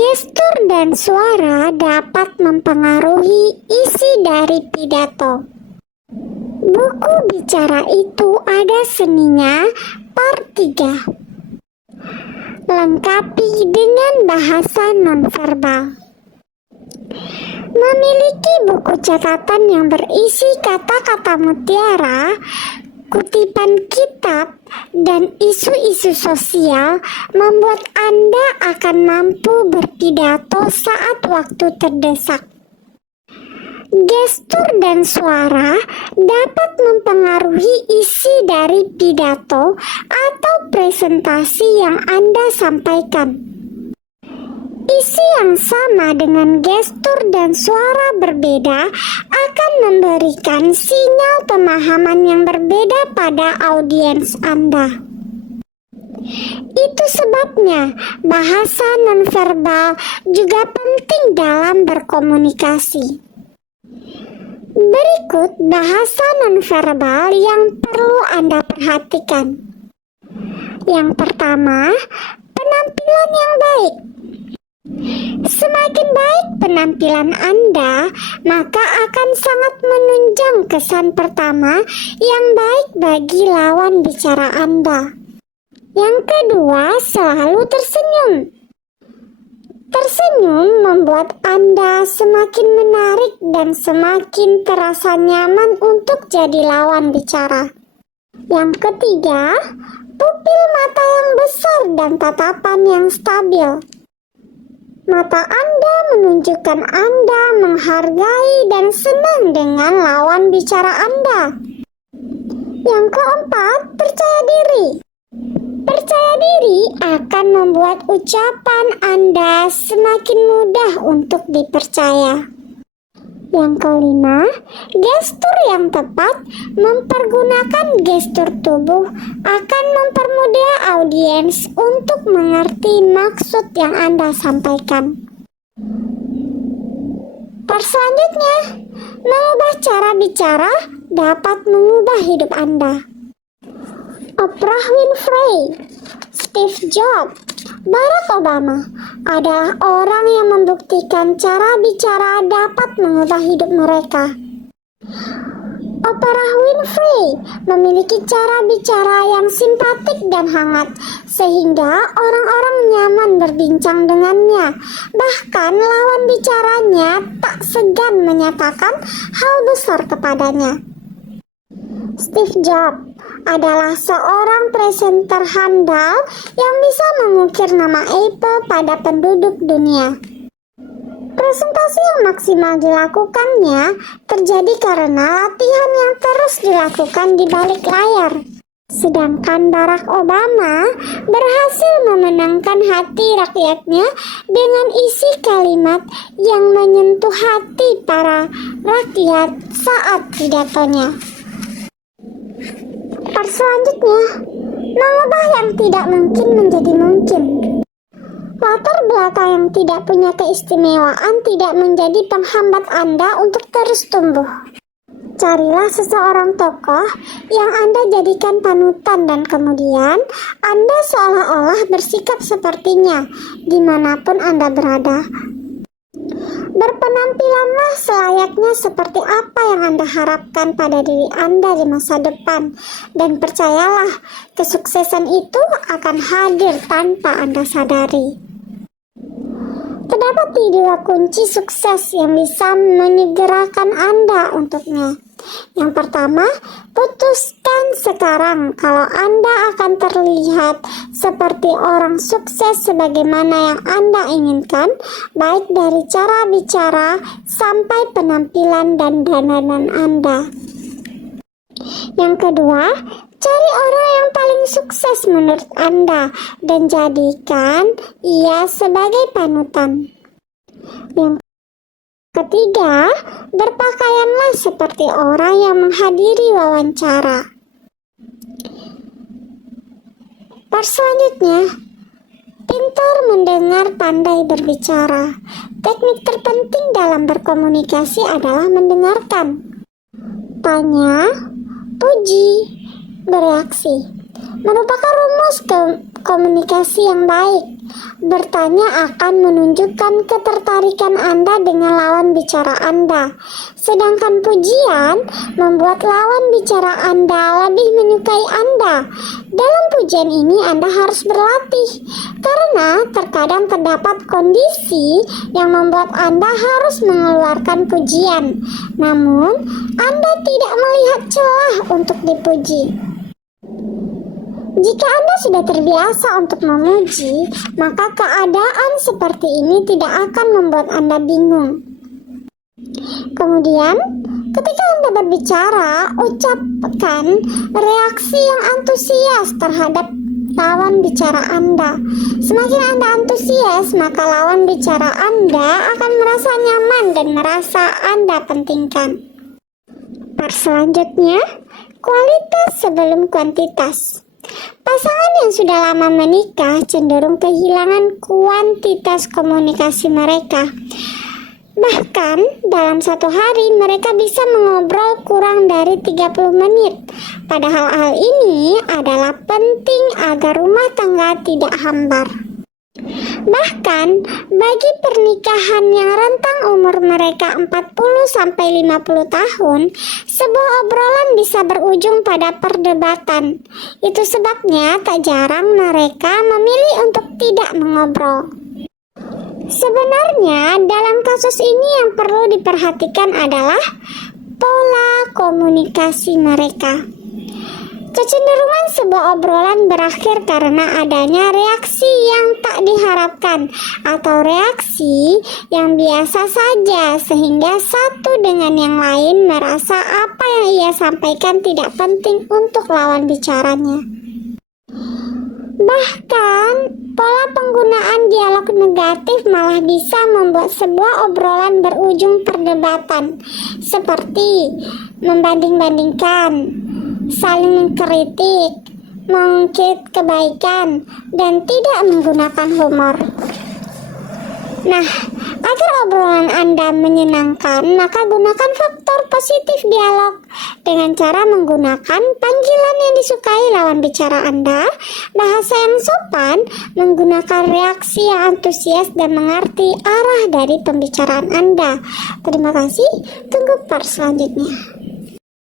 Gestur dan suara dapat mempengaruhi isi dari pidato. Buku bicara itu ada seninya part 3. Lengkapi dengan bahasa nonverbal. Memiliki buku catatan yang berisi kata-kata mutiara, kutipan kitab, dan isu-isu sosial membuat Anda akan mampu berpidato saat waktu terdesak. Gestur dan suara dapat mempengaruhi isi dari pidato atau presentasi yang Anda sampaikan. Isi yang sama dengan gestur dan suara berbeda akan memberikan sinyal pemahaman yang berbeda pada audiens Anda. Itu sebabnya bahasa nonverbal juga penting dalam berkomunikasi. Berikut bahasa nonverbal yang perlu Anda perhatikan. Yang pertama, penampilan yang baik. Semakin baik penampilan Anda, maka akan sangat menunjang kesan pertama yang baik bagi lawan bicara Anda. Yang kedua, selalu tersenyum. Tersenyum membuat Anda semakin menarik dan semakin terasa nyaman untuk jadi lawan bicara. Yang ketiga, pupil mata yang besar dan tatapan yang stabil. Mata Anda menunjukkan Anda menghargai dan senang dengan lawan bicara Anda. Yang keempat, percaya diri. Percaya diri akan membuat ucapan Anda semakin mudah untuk dipercaya. Yang kelima, gestur yang tepat. Mempergunakan gestur tubuh akan mempermudah audiens untuk mengerti maksud yang Anda sampaikan. Selanjutnya, mengubah cara bicara dapat mengubah hidup Anda. Oprah Winfrey, Steve Jobs, Barack Obama adalah orang yang membuktikan cara bicara dapat mengubah hidup mereka. Oprah Winfrey memiliki cara bicara yang simpatik dan hangat, sehingga orang-orang nyaman berbincang dengannya. Bahkan lawan bicaranya tak segan menyatakan hal besar kepadanya. Steve Jobs adalah seorang presenter handal yang bisa mengukir nama Apple pada penduduk dunia. Presentasi yang maksimal dilakukannya terjadi karena latihan yang terus dilakukan di balik layar. Sedangkan Barack Obama berhasil memenangkan hati rakyatnya dengan isi kalimat yang menyentuh hati para rakyat saat pidatonya. Selanjutnya, mengubah yang tidak mungkin menjadi mungkin. Latar belakang yang tidak punya keistimewaan tidak menjadi penghambat Anda untuk terus tumbuh. Carilah seseorang tokoh yang Anda jadikan panutan dan kemudian Anda seolah-olah bersikap sepertinya dimanapun Anda berada. Berpenampilanlah selayaknya seperti apa yang Anda harapkan pada diri Anda di masa depan, dan percayalah, kesuksesan itu akan hadir tanpa Anda sadari. Terdapat 3 kunci sukses yang bisa menyegerakan Anda untuknya. Yang pertama, putuskan sekarang kalau Anda akan terlihat seperti orang sukses sebagaimana yang Anda inginkan, baik dari cara bicara sampai penampilan dan dandanan Anda. Yang kedua, cari orang yang paling sukses menurut Anda dan jadikan ia sebagai panutan. Yang ketiga, berpakaianlah seperti orang yang menghadiri wawancara. Selanjutnya, pintar mendengar, pandai berbicara. Teknik terpenting dalam berkomunikasi adalah mendengarkan. Tanya, puji, bereaksi. Merupakan rumus komunikasi yang baik. Bertanya akan menunjukkan ketertarikan Anda dengan lawan bicara Anda. Sedangkan pujian membuat lawan bicara Anda lebih menyukai Anda. Dalam pujian ini Anda harus berlatih, karena terkadang terdapat kondisi yang membuat Anda harus mengeluarkan pujian. Namun, Anda tidak melihat celah untuk dipuji. Jika Anda sudah terbiasa untuk memuji, maka keadaan seperti ini tidak akan membuat Anda bingung. Kemudian, ketika Anda berbicara, ucapkan reaksi yang antusias terhadap lawan bicara Anda. Semakin Anda antusias, maka lawan bicara Anda akan merasa nyaman dan merasa Anda pentingkan. Part selanjutnya, kualitas sebelum kuantitas. Pasangan yang sudah lama menikah cenderung kehilangan kuantitas komunikasi mereka. Bahkan dalam satu hari mereka bisa mengobrol kurang dari 30 menit. Padahal hal ini adalah penting agar rumah tangga tidak hambar. Bahkan bagi pernikahan yang rentang umur mereka 40-50 tahun, sebuah obrolan bisa berujung pada perdebatan. Itu sebabnya tak jarang mereka memilih untuk tidak mengobrol. Sebenarnya dalam kasus ini yang perlu diperhatikan adalah pola komunikasi mereka. Kecenderungan sebuah obrolan berakhir karena adanya reaksi yang tak diharapkan atau reaksi yang biasa saja, sehingga satu dengan yang lain merasa apa yang ia sampaikan tidak penting untuk lawan bicaranya. Bahkan pola penggunaan dialog negatif malah bisa membuat sebuah obrolan berujung perdebatan, seperti membanding-bandingkan, saling mengkritik, mengungkit kebaikan, dan tidak menggunakan humor. Nah, agar obrolan Anda menyenangkan, maka gunakan faktor positif dialog dengan cara menggunakan panggilan yang disukai lawan bicara Anda, bahasa yang sopan, menggunakan reaksi yang antusias, dan mengerti arah dari pembicaraan Anda. Terima kasih, tunggu part selanjutnya.